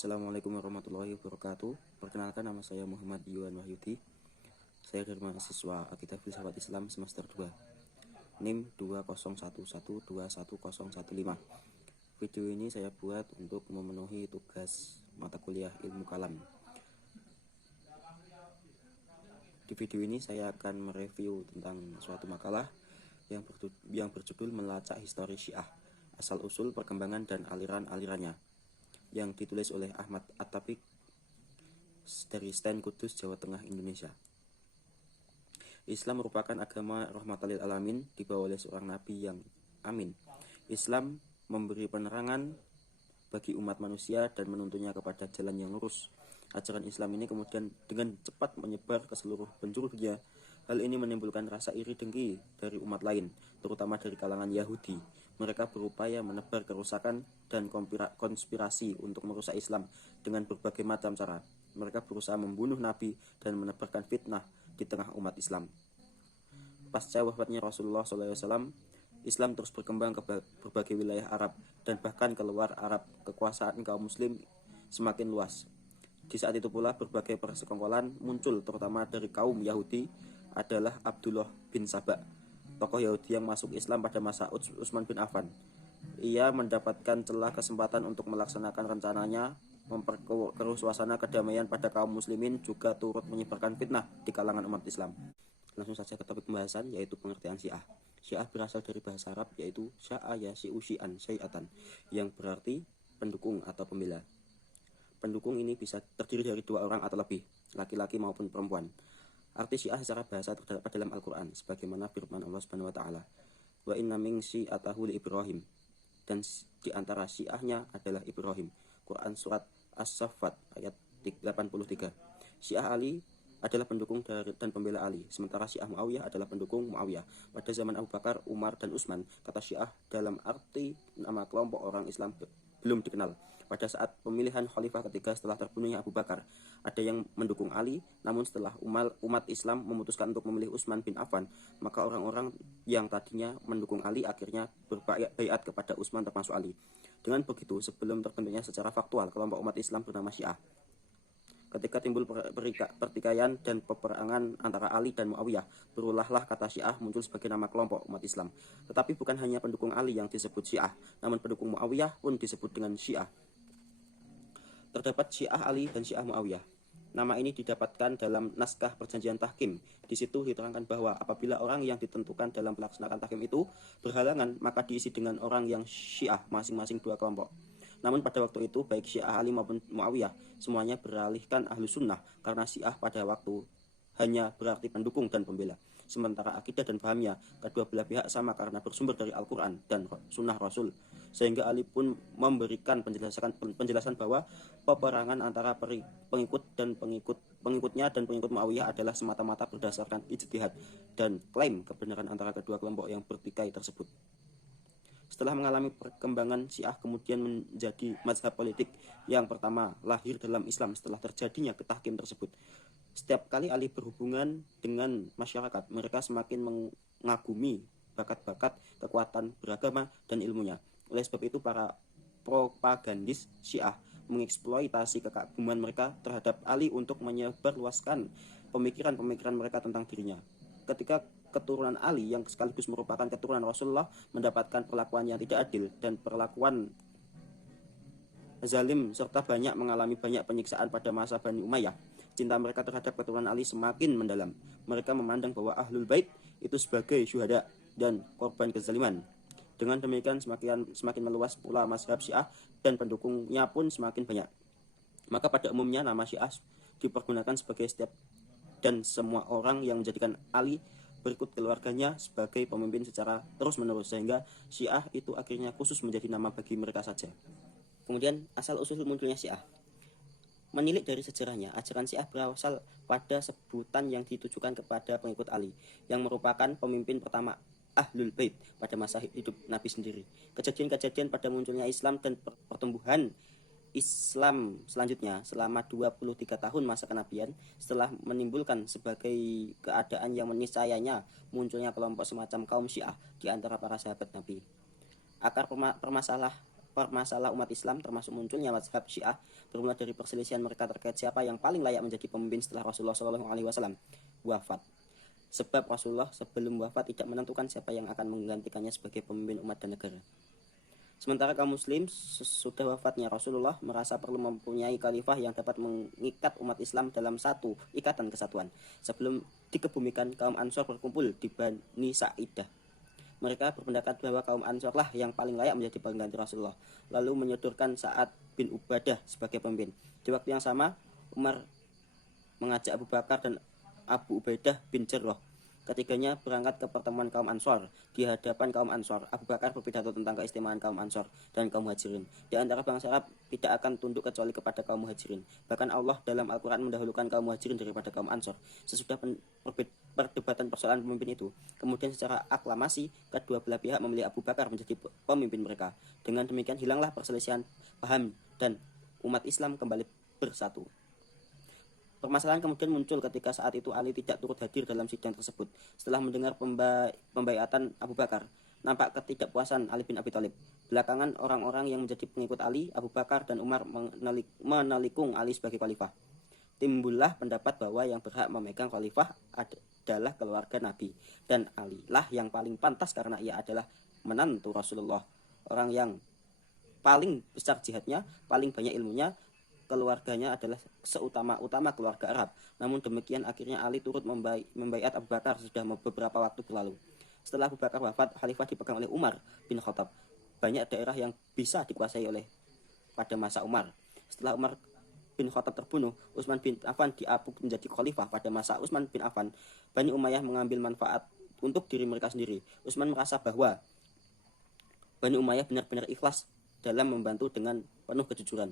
Assalamualaikum warahmatullahi wabarakatuh. Perkenalkan, nama saya Muhammad Yuan Wahyudi. Saya dari mahasiswa Akidah Filsafat Islam semester 2, NIM 2011211015. Video ini saya buat untuk memenuhi tugas mata kuliah Ilmu Kalam. Di video ini saya akan mereview tentang suatu makalah yang berjudul Melacak Histori Syiah, Asal-Usul, Perkembangan, dan Aliran-alirannya, yang ditulis oleh Ahmad At-Tafiq dari Sten Kudus, Jawa Tengah, Indonesia. Islam merupakan agama rahmatan lil alamin, dibawa oleh seorang nabi yang amin. Islam memberi penerangan bagi umat manusia dan menuntunnya kepada jalan yang lurus. Ajaran Islam ini kemudian dengan cepat menyebar ke seluruh penjuru dunia. Hal ini menimbulkan rasa iri dengki dari umat lain, terutama dari kalangan Yahudi. Mereka berupaya menebar kerusakan dan konspirasi untuk merusak Islam dengan berbagai macam cara. Mereka berusaha membunuh Nabi dan menebarkan fitnah di tengah umat Islam. Pasca wafatnya Rasulullah SAW, Islam terus berkembang ke berbagai wilayah Arab dan bahkan keluar Arab. Kekuasaan kaum Muslim semakin luas. Di saat itu pula berbagai persekongkolan muncul, terutama dari kaum Yahudi adalah Abdullah bin Saba, tokoh Yahudi yang masuk Islam pada masa Utsman bin Affan. Ia mendapatkan celah kesempatan untuk melaksanakan rencananya, memperkeruh suasana kedamaian pada kaum muslimin, juga turut menyebarkan fitnah di kalangan umat Islam. Langsung saja ke topik pembahasan, yaitu pengertian Syiah. Syiah berasal dari bahasa Arab, yaitu sya'a yasi'u syi'an syai'atan, yang berarti pendukung atau pembela. Pendukung ini bisa terdiri dari dua orang atau lebih, laki-laki maupun perempuan. Arti Syiah secara bahasa terdapat dalam Al-Quran, sebagaimana firman Allah Subhanahu wa Ta'ala, "Wa inna min syi'atahu li Ibrahim," dan di antara Syiahnya adalah Ibrahim. Quran surat As-Saffat ayat 83. Syiah Ali adalah pendukung dan pembela Ali, sementara Syiah Muawiyah adalah pendukung Muawiyah. Pada zaman Abu Bakar, Umar, dan Utsman, kata Syiah dalam arti nama kelompok orang Islam belum dikenal. Pada saat pemilihan khalifah ketiga setelah terbunuhnya Abu Bakar, ada yang mendukung Ali, namun setelah umat Islam memutuskan untuk memilih Utsman bin Affan, maka orang-orang yang tadinya mendukung Ali akhirnya berbaiat kepada Utsman termasuk Ali. Dengan begitu, sebelum terbentuknya secara faktual kelompok umat Islam bernama Syiah, ketika timbul pertikaian dan peperangan antara Ali dan Muawiyah, berulahlah kata Syiah muncul sebagai nama kelompok umat Islam. Tetapi bukan hanya pendukung Ali yang disebut Syiah, namun pendukung Muawiyah pun disebut dengan Syiah. Terdapat Syiah Ali dan Syiah Muawiyah. Nama ini didapatkan dalam naskah perjanjian tahkim. Di situ diterangkan bahwa apabila orang yang ditentukan dalam pelaksanaan tahkim itu berhalangan, maka diisi dengan orang yang Syiah, masing-masing dua kelompok. Namun pada waktu itu baik Syiah Ali maupun Muawiyah semuanya beralihkan ahlu sunnah, karena Syiah pada waktu hanya berarti pendukung dan pembela. Sementara akidah dan pahamnya kedua belah pihak sama karena bersumber dari Al-Quran dan sunnah Rasul. Sehingga Ali pun memberikan penjelasan bahwa peperangan antara pengikut pengikutnya dan pengikut Muawiyah adalah semata-mata berdasarkan ijtihad dan klaim kebenaran antara kedua kelompok yang bertikai tersebut. Setelah mengalami perkembangan, Syiah kemudian menjadi mazhab politik yang pertama lahir dalam Islam setelah terjadinya tahkim tersebut. Setiap kali Ali berhubungan dengan masyarakat, mereka semakin mengagumi bakat-bakat, kekuatan beragama, dan ilmunya. Oleh sebab itu, para propagandis Syiah mengeksploitasi kekaguman mereka terhadap Ali untuk menyebarluaskan pemikiran-pemikiran mereka tentang dirinya. Ketika keturunan Ali yang sekaligus merupakan keturunan Rasulullah mendapatkan perlakuan yang tidak adil dan perlakuan zalim serta mengalami banyak penyiksaan pada masa Bani Umayyah, cinta mereka terhadap keturunan Ali semakin mendalam. Mereka memandang bahwa Ahlul Bait itu sebagai syuhada dan korban kezaliman. Dengan demikian semakin meluas pula mazhab Syiah dan pendukungnya pun semakin banyak. Maka pada umumnya nama Syiah dipergunakan sebagai setiap dan semua orang yang menjadikan Ali berikut keluarganya sebagai pemimpin secara terus-menerus, sehingga Syiah itu akhirnya khusus menjadi nama bagi mereka saja. Kemudian asal-usul munculnya Syiah. Menilik dari sejarahnya, ajaran Syiah berasal pada sebutan yang ditujukan kepada pengikut Ali, yang merupakan pemimpin pertama Ahlul Bait pada masa hidup Nabi sendiri. Kejadian-kejadian pada munculnya Islam dan pertumbuhan Islam selanjutnya selama 23 tahun masa kenabian setelah menimbulkan sebagai keadaan yang meniscayanya munculnya kelompok semacam kaum Syiah di antara para sahabat Nabi. Akar permasalah umat Islam termasuk munculnya mazhab Syiah bermula dari perselisihan mereka terkait siapa yang paling layak menjadi pemimpin setelah Rasulullah SAW wafat. Sebab Rasulullah sebelum wafat tidak menentukan siapa yang akan menggantikannya sebagai pemimpin umat dan negara. Sementara kaum muslim sesudah wafatnya Rasulullah merasa perlu mempunyai khalifah yang dapat mengikat umat Islam dalam satu ikatan kesatuan. Sebelum dikebumikan, kaum Ansor berkumpul di Bani Sa'idah. Mereka berpendapat bahwa kaum Ansor lah yang paling layak menjadi pengganti Rasulullah, lalu menyodorkan Sa'ad bin Ubadah sebagai pemimpin. Di waktu yang sama, Umar mengajak Abu Bakar dan Abu Ubaidah bin Jarrah. Ketiganya berangkat ke pertemuan kaum Ansor. Di hadapan kaum Ansor, Abu Bakar berpidato tentang keistimewaan kaum Ansor dan kaum Muhajirin. Di antara bangsa Arab tidak akan tunduk kecuali kepada kaum Muhajirin. Bahkan Allah dalam Al-Quran mendahulukan kaum Muhajirin daripada kaum Ansor. Sesudah perdebatan persoalan pemimpin itu, kemudian secara aklamasi kedua belah pihak memilih Abu Bakar menjadi pemimpin mereka. Dengan demikian hilanglah perselisihan paham dan umat Islam kembali bersatu. Permasalahan kemudian muncul ketika saat itu Ali tidak turut hadir dalam sidang tersebut. Setelah mendengar pembaiatan Abu Bakar, nampak ketidakpuasan Ali bin Abi Thalib. Belakangan orang-orang yang menjadi pengikut Ali, Abu Bakar dan Umar menelikung Ali sebagai khalifah. Timbullah pendapat bahwa yang berhak memegang khalifah adalah keluarga Nabi, dan Ali lah yang paling pantas karena ia adalah menantu Rasulullah, orang yang paling besar jihadnya, paling banyak ilmunya. Keluarganya adalah seutama-utama keluarga Arab. Namun demikian akhirnya Ali turut membaiat Abu Bakar sudah beberapa waktu berlalu. Setelah Abu Bakar wafat, khalifah dipegang oleh Umar bin Khattab. Banyak daerah yang bisa dikuasai oleh pada masa Umar. Setelah Umar bin Khattab terbunuh, Utsman bin Affan diapuk menjadi khalifah. Pada masa Utsman bin Affan, Bani Umayyah mengambil manfaat untuk diri mereka sendiri. Utsman merasa bahwa Bani Umayyah benar-benar ikhlas dalam membantu dengan penuh kejujuran.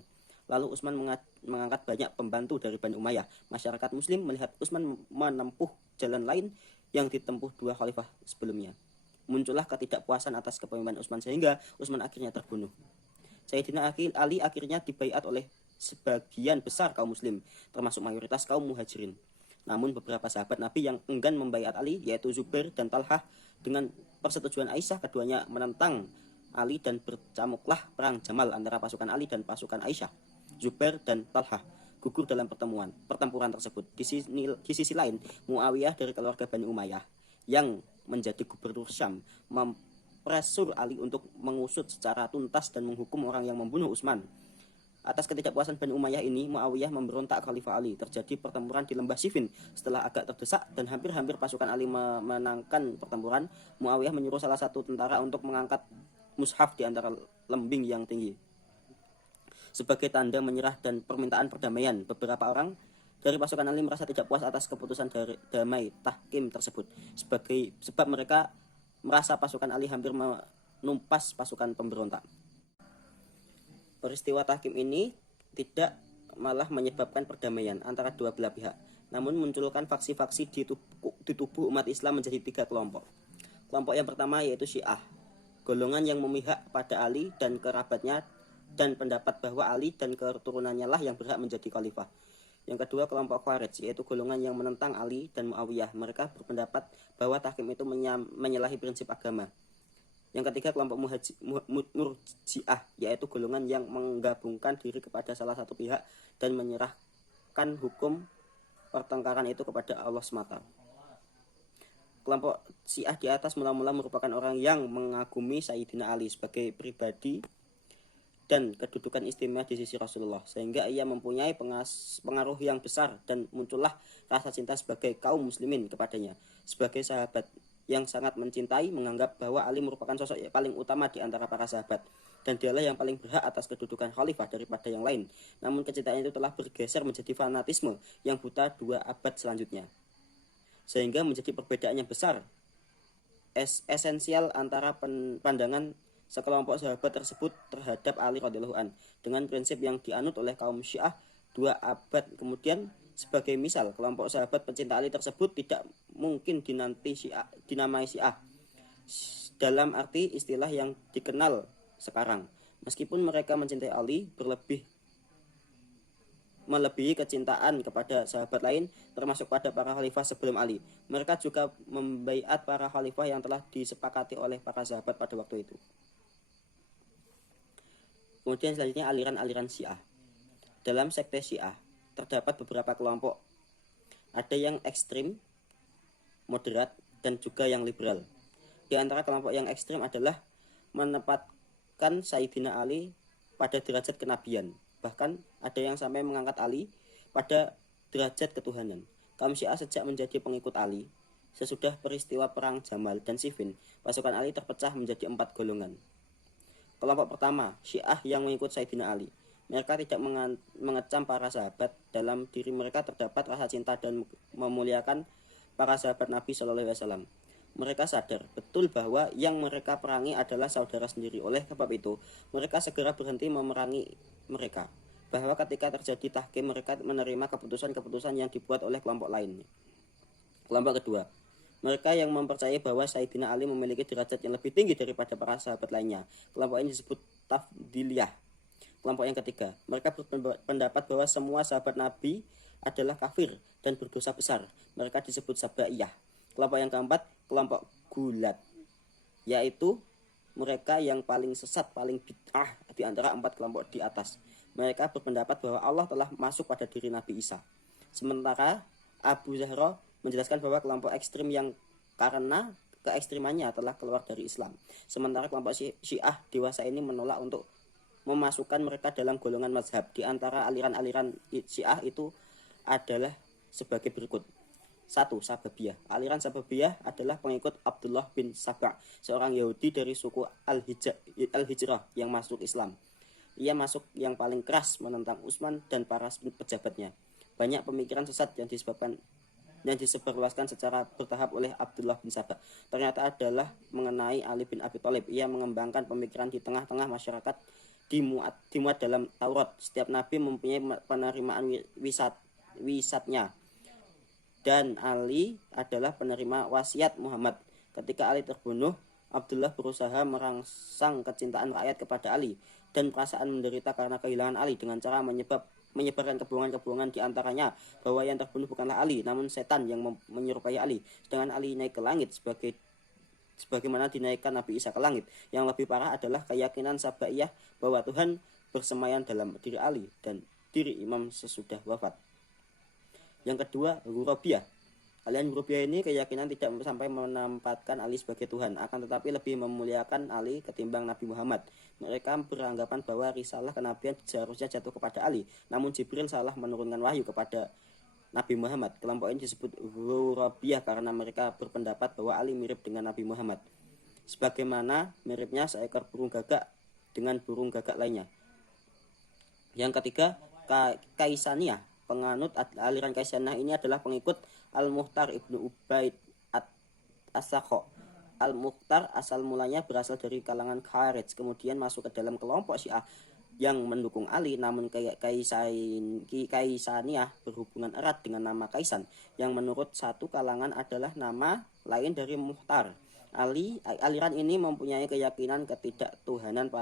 Lalu Utsman mengangkat banyak pembantu dari Bani Umayyah. Masyarakat muslim melihat Utsman menempuh jalan lain yang ditempuh dua khalifah sebelumnya. Muncullah ketidakpuasan atas kepemimpinan Utsman sehingga Utsman akhirnya terbunuh. Sayyidina Ali akhirnya dibaiat oleh sebagian besar kaum muslim, termasuk mayoritas kaum muhajirin. Namun beberapa sahabat Nabi yang enggan membaiat Ali, yaitu Zubair dan Talhah, dengan persetujuan Aisyah, keduanya menentang Ali dan bercamuklah perang Jamal antara pasukan Ali dan pasukan Aisyah. Zubair dan Talhah gugur dalam pertempuran tersebut. Di sisi lain, Muawiyah dari keluarga Bani Umayyah yang menjadi gubernur Syam mempresur Ali untuk mengusut secara tuntas dan menghukum orang yang membunuh Utsman. Atas ketidakpuasan Bani Umayyah ini, Muawiyah memberontak Khalifah Ali. Terjadi pertempuran di lembah Siffin. Setelah agak terdesak dan hampir-hampir pasukan Ali memenangkan pertempuran, Muawiyah menyuruh salah satu tentara untuk mengangkat mushaf di antara lembing yang tinggi sebagai tanda menyerah dan permintaan perdamaian. Beberapa orang dari pasukan Ali merasa tidak puas atas keputusan damai tahkim tersebut, sebab mereka merasa pasukan Ali hampir menumpas pasukan pemberontak. Peristiwa tahkim ini tidak malah menyebabkan perdamaian antara dua belah pihak, namun munculkan faksi-faksi di tubuh umat Islam menjadi tiga kelompok. Kelompok yang pertama yaitu Syiah, golongan yang memihak pada Ali dan kerabatnya dan pendapat bahwa Ali dan keturunannya lah yang berhak menjadi khalifah. Yang kedua, kelompok Khawarij, yaitu golongan yang menentang Ali dan Muawiyah. Mereka berpendapat bahwa tahkim itu menyalahi prinsip agama. Yang ketiga, kelompok Murji'ah, yaitu golongan yang menggabungkan diri kepada salah satu pihak dan menyerahkan hukum pertengkaran itu kepada Allah semata. Kelompok Syiah di atas mula-mula merupakan orang yang mengagumi Sayyidina Ali sebagai pribadi dan kedudukan istimewa di sisi Rasulullah, sehingga ia mempunyai pengaruh yang besar dan muncullah rasa cinta sebagai kaum muslimin kepadanya. Sebagai sahabat yang sangat mencintai, menganggap bahwa Ali merupakan sosok yang paling utama di antara para sahabat, dan dialah yang paling berhak atas kedudukan khalifah daripada yang lain. Namun kecintaan itu telah bergeser menjadi fanatisme yang buta 2 abad selanjutnya, sehingga menjadi perbedaan yang besar esensial antara pandangan sekelompok sahabat tersebut terhadap Ali radhiyallahu an dengan prinsip yang dianut oleh kaum Syiah 2 abad kemudian. Sebagai misal, kelompok sahabat pencinta Ali tersebut tidak mungkin dinamai Syiah dalam arti istilah yang dikenal sekarang. Meskipun mereka mencintai Ali melebihi kecintaan kepada sahabat lain, termasuk pada para khalifah sebelum Ali, mereka juga membaiat para khalifah yang telah disepakati oleh para sahabat pada waktu itu. Kemudian selanjutnya aliran-aliran Syiah. Dalam sekte Syiah terdapat beberapa kelompok. Ada yang ekstrim, moderat, dan juga yang liberal. Di antara kelompok yang ekstrim adalah menempatkan Sayyidina Ali pada derajat kenabian. Bahkan ada yang sampai mengangkat Ali pada derajat ketuhanan. Kaum Syiah sejak menjadi pengikut Ali, sesudah peristiwa perang Jamal dan Siffin, pasukan Ali terpecah menjadi 4 golongan. Kelompok pertama, Syiah yang mengikut Sayyidina Ali. Mereka tidak mengecam para sahabat. Dalam diri mereka terdapat rasa cinta dan memuliakan para sahabat Nabi Shallallahu Alaihi Wasallam. Mereka sadar betul bahwa yang mereka perangi adalah saudara sendiri. Oleh sebab itu, mereka segera berhenti memerangi mereka. Bahwa ketika terjadi tahkim, mereka menerima keputusan-keputusan yang dibuat oleh kelompok lainnya. Kelompok kedua, mereka yang mempercayai bahwa Sayyidina Ali memiliki derajat yang lebih tinggi daripada para sahabat lainnya. Kelompok ini disebut Tafdiliyah. Kelompok yang ketiga, mereka berpendapat bahwa semua sahabat Nabi adalah kafir dan berdosa besar. Mereka disebut Sabaiyah. Kelompok yang keempat, kelompok Gulat, yaitu mereka yang paling sesat, paling bid'ah di antara 4 kelompok di atas. Mereka berpendapat bahwa Allah telah masuk pada diri Nabi Isa. Sementara Abu Zahra menjelaskan bahwa kelompok ekstrim yang karena keekstrimannya telah keluar dari Islam. Sementara kelompok Syiah dewasa ini menolak untuk memasukkan mereka dalam golongan mazhab. Di antara aliran-aliran Syiah itu adalah sebagai berikut. 1. Sababiyah. Aliran Sababiyah adalah pengikut Abdullah bin Saba, seorang Yahudi dari suku Al-Hijrah yang masuk Islam. Ia masuk yang paling keras menentang Utsman dan para pejabatnya. Banyak pemikiran sesat yang disebarluaskan secara bertahap oleh Abdullah bin Saba ternyata adalah mengenai Ali bin Abi Thalib. Ia mengembangkan pemikiran di tengah-tengah masyarakat dimuat dalam Taurat. Setiap nabi mempunyai penerimaan wisatnya, dan Ali adalah penerima wasiat Muhammad. Ketika Ali terbunuh, Abdullah berusaha merangsang kecintaan rakyat kepada Ali dan perasaan menderita karena kehilangan Ali dengan cara menyebarkan kebohongan-kebohongan di antaranya bahwa yang terbunuh bukanlah Ali, namun setan yang menyerupai Ali. Sedangkan Ali naik ke langit sebagaimana dinaikkan Nabi Isa ke langit. Yang lebih parah adalah keyakinan Sabaiyah bahwa Tuhan bersemayam dalam diri Ali dan diri imam sesudah wafat. Yang kedua, Hurubiyah. Aliran Hurubiyah ini keyakinan tidak sampai menempatkan Ali sebagai Tuhan, akan tetapi lebih memuliakan Ali ketimbang Nabi Muhammad. Mereka beranggapan bahwa risalah kenabian seharusnya jatuh kepada Ali, namun Jibril salah menurunkan wahyu kepada Nabi Muhammad. Kelompok ini disebut Hurubiyah karena mereka berpendapat bahwa Ali mirip dengan Nabi Muhammad, sebagaimana miripnya seekor burung gagak dengan burung gagak lainnya. Yang ketiga, Kaisaniyah. Penganut aliran Kaisaniyah ini adalah pengikut Al-Mukhtar Ibnu Ubaid As-Sakho. Al-Mukhtar asal mulanya berasal dari kalangan Khawarij, kemudian masuk ke dalam kelompok Syiah yang mendukung Ali. Namun Kaisaniyah berhubungan erat dengan nama Kaisan, yang menurut satu kalangan adalah nama lain dari Mukhtar. Aliran ini mempunyai keyakinan ketidaktuhanan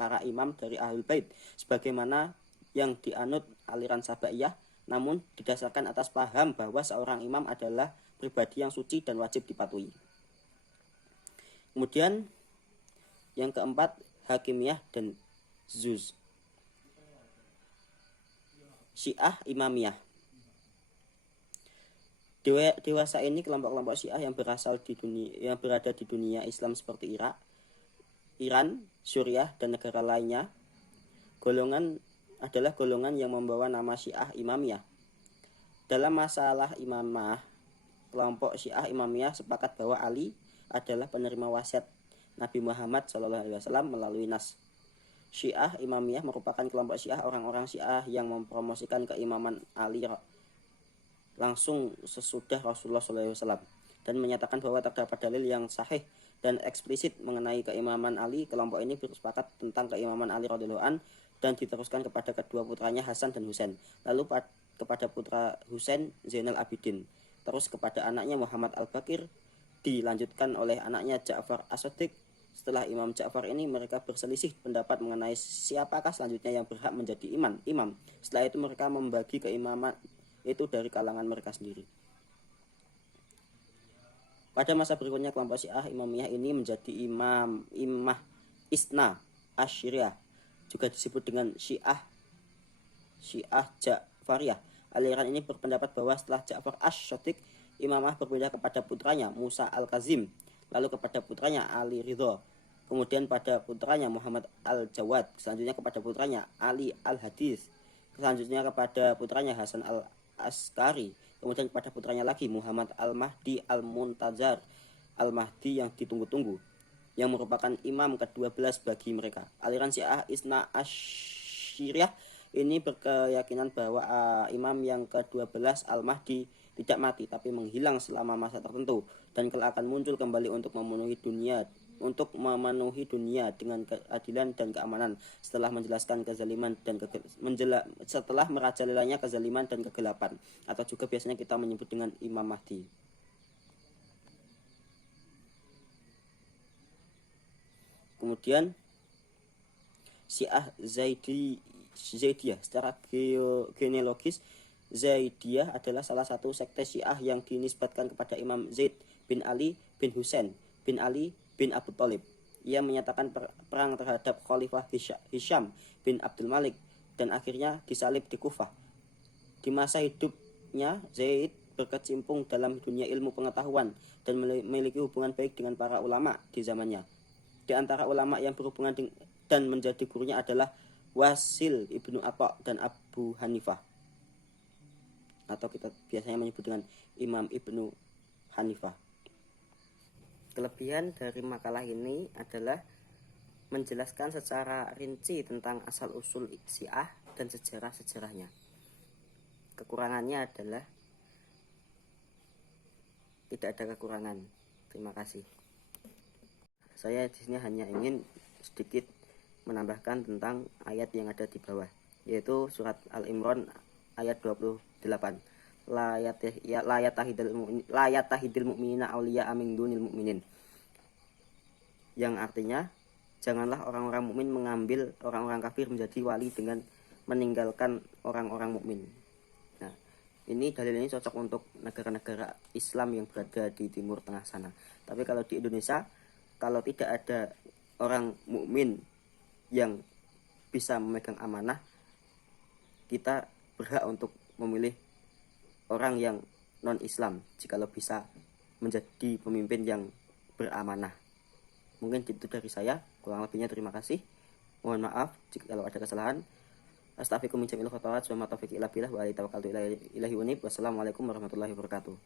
para imam dari Ahlul Bait, sebagaimana yang dianut aliran Sabaiyah, namun didasarkan atas paham bahwa seorang imam adalah pribadi yang suci dan wajib dipatuhi. Kemudian yang keempat, Hakimiyah dan Zuz. Syiah Imamiyah. Dewasa ini kelompok-kelompok Syiah yang berada di dunia Islam seperti Irak, Iran, Suriah, dan negara lainnya. Adalah golongan yang membawa nama Syiah Imamiyah. Dalam masalah imamah, kelompok Syiah Imamiyah sepakat bahwa Ali adalah penerima wasiat Nabi Muhammad SAW melalui nas. Syiah Imamiyah merupakan kelompok Syiah orang-orang Syiah yang mempromosikan keimaman Ali langsung sesudah Rasulullah SAW dan menyatakan bahwa terdapat dalil yang sahih dan eksplisit mengenai keimaman Ali. Kelompok ini bersepakat tentang keimaman Ali radhiyallahu an dan diteruskan kepada kedua putranya Hasan dan Husain, lalu kepada putra Husain Zainal Abidin, terus kepada anaknya Muhammad Al-Bakir, dilanjutkan oleh anaknya Ja'far As-Shadiq. Setelah Imam Ja'far ini, mereka berselisih pendapat mengenai siapakah selanjutnya yang berhak menjadi imam. Setelah itu mereka membagi keimaman itu dari kalangan mereka sendiri. Pada masa berikutnya kelompok Syiah Imamiyah ini menjadi imah Isna Asyiriyah. juga disebut dengan Syiah Ja'fariyah. Aliran ini berpendapat bahwa setelah Ja'far Asy-Shadiq, imamah berpindah kepada putranya Musa Al-Kazim, lalu kepada putranya Ali Ridho, kemudian pada putranya Muhammad Al-Jawad, selanjutnya kepada putranya Ali Al-Hadis, selanjutnya kepada putranya Hasan Al-Askari, kemudian kepada putranya lagi Muhammad Al-Mahdi Al-Muntazar, Al-Mahdi yang ditunggu-tunggu, yang merupakan imam ke-12 bagi mereka. Aliran Syiah Isna Asyiriyah ini berkeyakinan bahwa imam yang ke-12 Al-Mahdi tidak mati tapi menghilang selama masa tertentu dan kelak akan muncul kembali untuk memenuhi dunia dengan keadilan dan keamanan setelah menjelaskan kezaliman dan setelah merajalelanya kezaliman dan kegelapan, atau juga biasanya kita menyebut dengan Imam Mahdi. Kemudian Syiah Zaidiyah. Secara genealogis, Zaidiyah adalah salah satu sekte Syiah yang dinisbatkan kepada Imam Zaid bin Ali bin Husain bin Ali bin Abu Thalib. Ia menyatakan perang terhadap Khalifah Hisham bin Abdul Malik dan akhirnya disalib di Kufah. Di masa hidupnya, Zaid berkecimpung dalam dunia ilmu pengetahuan dan memiliki hubungan baik dengan para ulama di zamannya. Di antara ulama yang berhubungan dan menjadi gurunya adalah Wasil Ibnu Atha dan Abu Hanifah, atau kita biasanya menyebut dengan Imam Ibnu Hanifah. Kelebihan dari makalah ini adalah menjelaskan secara rinci tentang asal-usul Syiah dan sejarah-sejarahnya. Kekurangannya adalah tidak ada kekurangan. Terima kasih. Saya di sini hanya ingin sedikit menambahkan tentang ayat yang ada di bawah, yaitu surat Al-Imran ayat 28. La yatahidil mu'minina awliya min dunil mu'minin. Yang artinya, janganlah orang-orang mukmin mengambil orang-orang kafir menjadi wali dengan meninggalkan orang-orang mukmin. Nah, ini dalil ini cocok untuk negara-negara Islam yang berada di Timur Tengah sana. Tapi kalau di Indonesia, kalau tidak ada orang mukmin yang bisa memegang amanah, kita berhak untuk memilih orang yang non-Islam jikalau bisa menjadi pemimpin yang beramanah. Mungkin itu dari saya, kurang lebihnya terima kasih. Mohon maaf jika ada kesalahan. Astaghfirullahaladzim min jamil khotawat wa ma taufiqi illa billah wa alaihi tawakkaltu ilaihi unib. Wassalamualaikum warahmatullahi wabarakatuh.